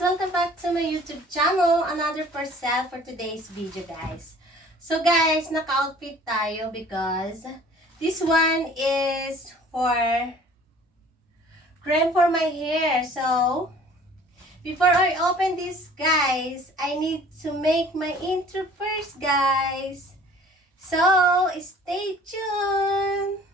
Welcome back to my YouTube channel. Another parcel for today's video, guys. So guys, naka-outfit tayo because this one is for cream for my hair. So, before I open this, guys, I need to make my intro first, guys. So, stay tuned.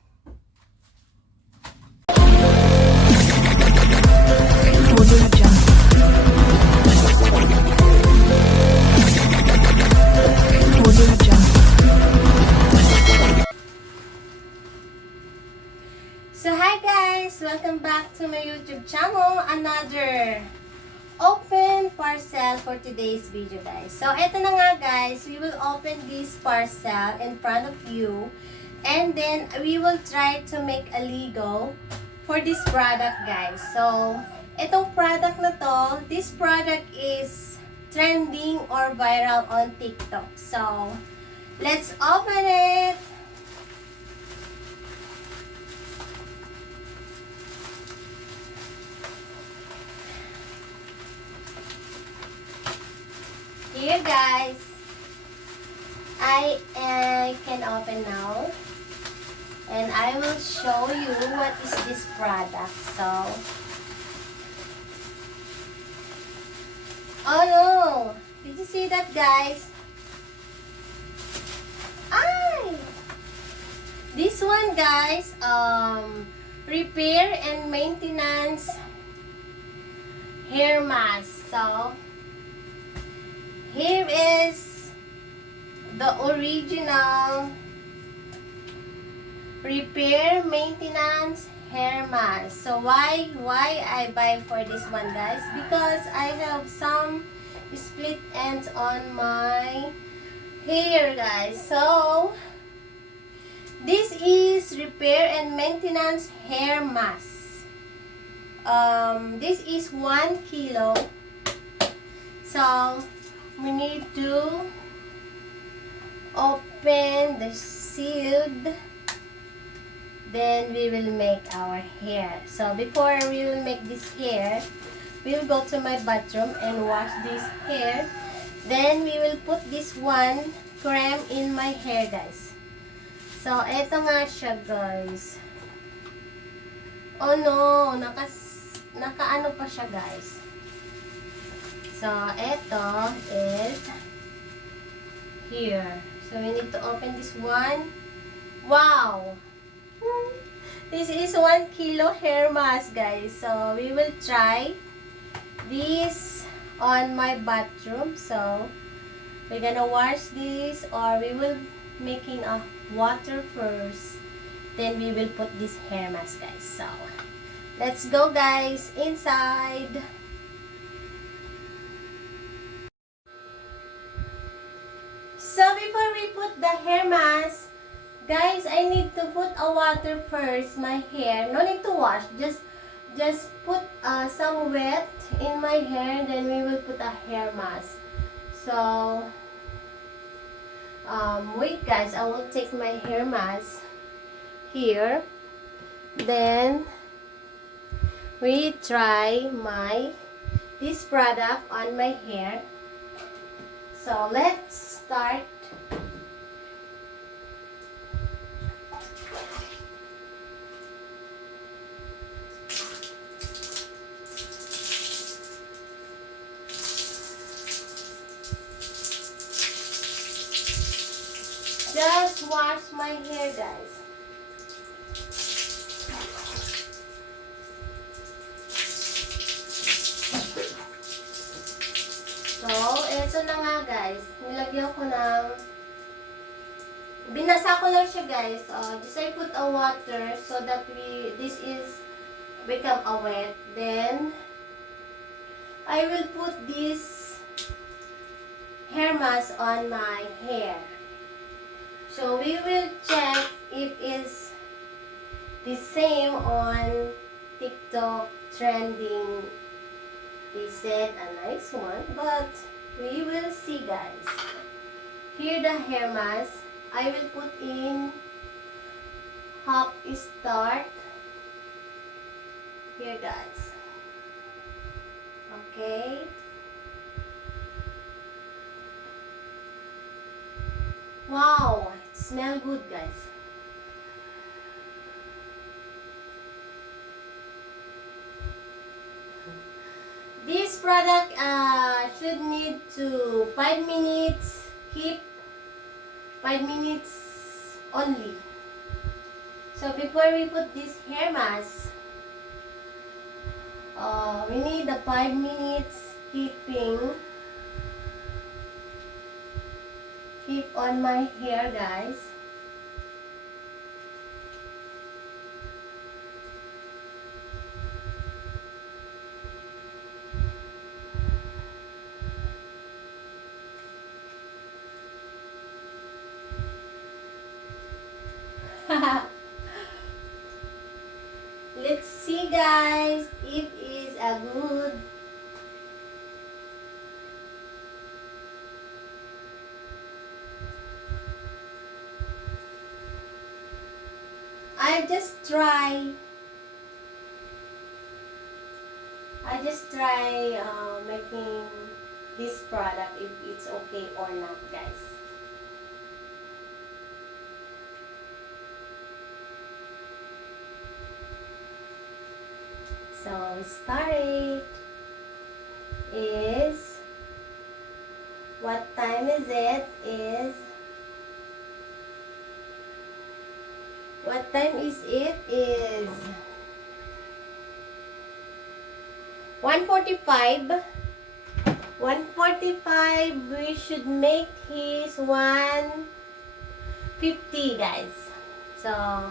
So hi guys! Welcome back to my YouTube channel. Another open parcel for today's video, guys. So eto na nga guys, we will open this parcel in front of you. And then we will try to make a Lego for this product, guys. So itong product na to, this product is trending or viral on TikTok. So let's open it! Here guys, I can open now, and I will show you what is this product. So, oh no, did you see that, guys? Ay, this one, guys, repair and maintenance hair mask. So here is the original repair maintenance hair mask. So why I buy for this one, guys? Because I have some split ends on my hair, guys. So this is repair and maintenance hair mask. This is 1 kilo. So we need to open the sealed, then we will make our hair. So before we will make this hair, we will go to my bathroom and wash this hair. Then we will put this one cream in my hair, guys. So eto nga siya, guys. Oh no, naka ano pa siya, guys. So, ito is here. So, we need to open this one. Wow! This is 1 kilo hair mask, guys. So, we will try this on my bathroom. So, we're gonna wash this, or we will making a water first. Then, we will put this hair mask, guys. So, let's go, guys, inside. So before we put the hair mask, guys, I need to put a water first my hair. No need to wash. Just put some wet in my hair. Then we will put a hair mask. So wait, guys. I will take my hair mask here. Then we try this product on my hair. So let's start. Just wash my hair, guys. So, eto na nga, guys. Nilagyan ko ng binasa ko lang siya, guys. Just I put a water so that this is become a wet. Then I will put this hair mask on my hair. So we will check if it's the same on TikTok trending. They said a nice one, but we will see, guys. Here the hair mask. I will put in half start here, guys. Okay. smell good, guys. This product should need to 5 minutes. Keep 5 minutes only. So before we put this hair mask, we need the 5 minutes keep on my hair, guys. Let's see, guys, if it's a good. I just try making this product if it's okay or not, guys. So start is, what time is it? What time is it? Is 1:45. 1:45. We should make his 1:50, guys. So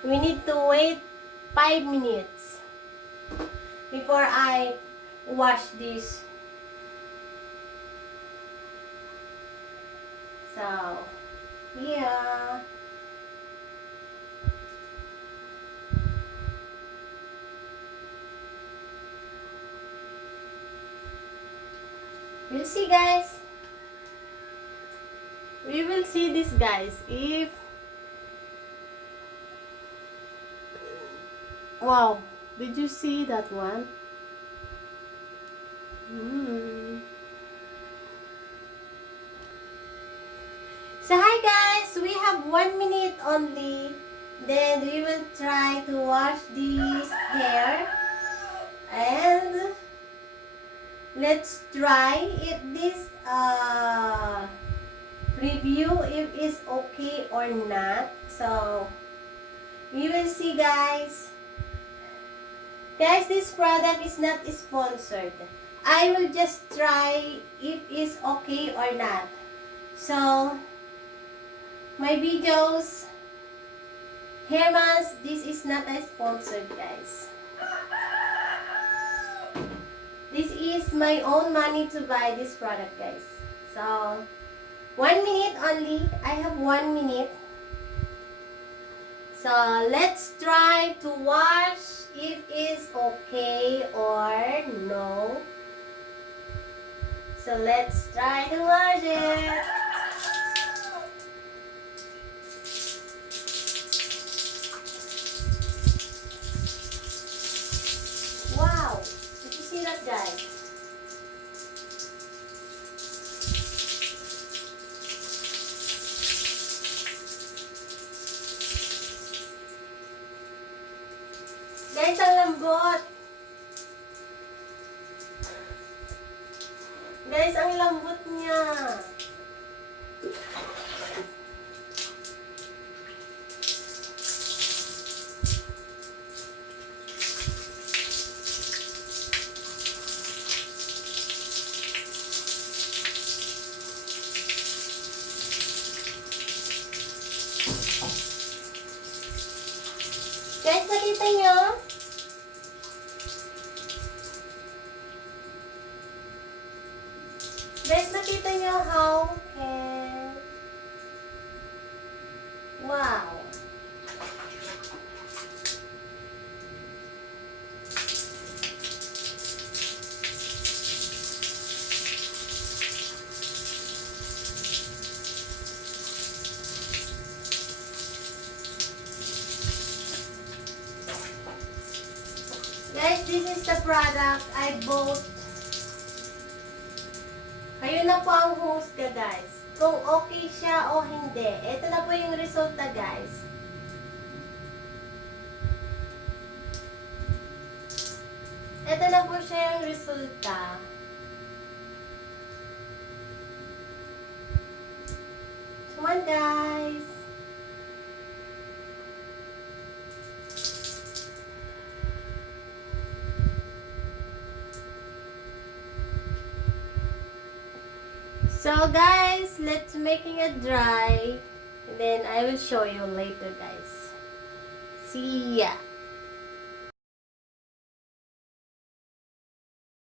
we need to wait 5 minutes before I wash this. So yeah. We'll see, guys. We will see this, guys. If wow, did you see that one? So hi, guys. We have 1 minute only. Then we will try to wash this hair and let's try if this review if it's okay or not. So we will see, guys. Guys, this product is not sponsored. I will just try if it's okay or not. So my videos, hair mask, this is not a sponsored, guys. This is my own money to buy this product, guys. So 1 minute only. I have 1 minute. So let's try to wash if it's okay or no. So let's try to wash it. Wow! Did you see that, guys? Guys, ang lambot. Guys, ang lambot niya. Guys, nakita nyo? Guys, nakita nyo how can... Wow! Guys, this is the product I bought. Kayo na po ang host ka, guys. kung okay siya o hindi. Ito na po yung resulta, guys. Ito na po siya yung resulta. Come on, guys. So guys, let's making it dry. And then I will show you later, guys. See ya.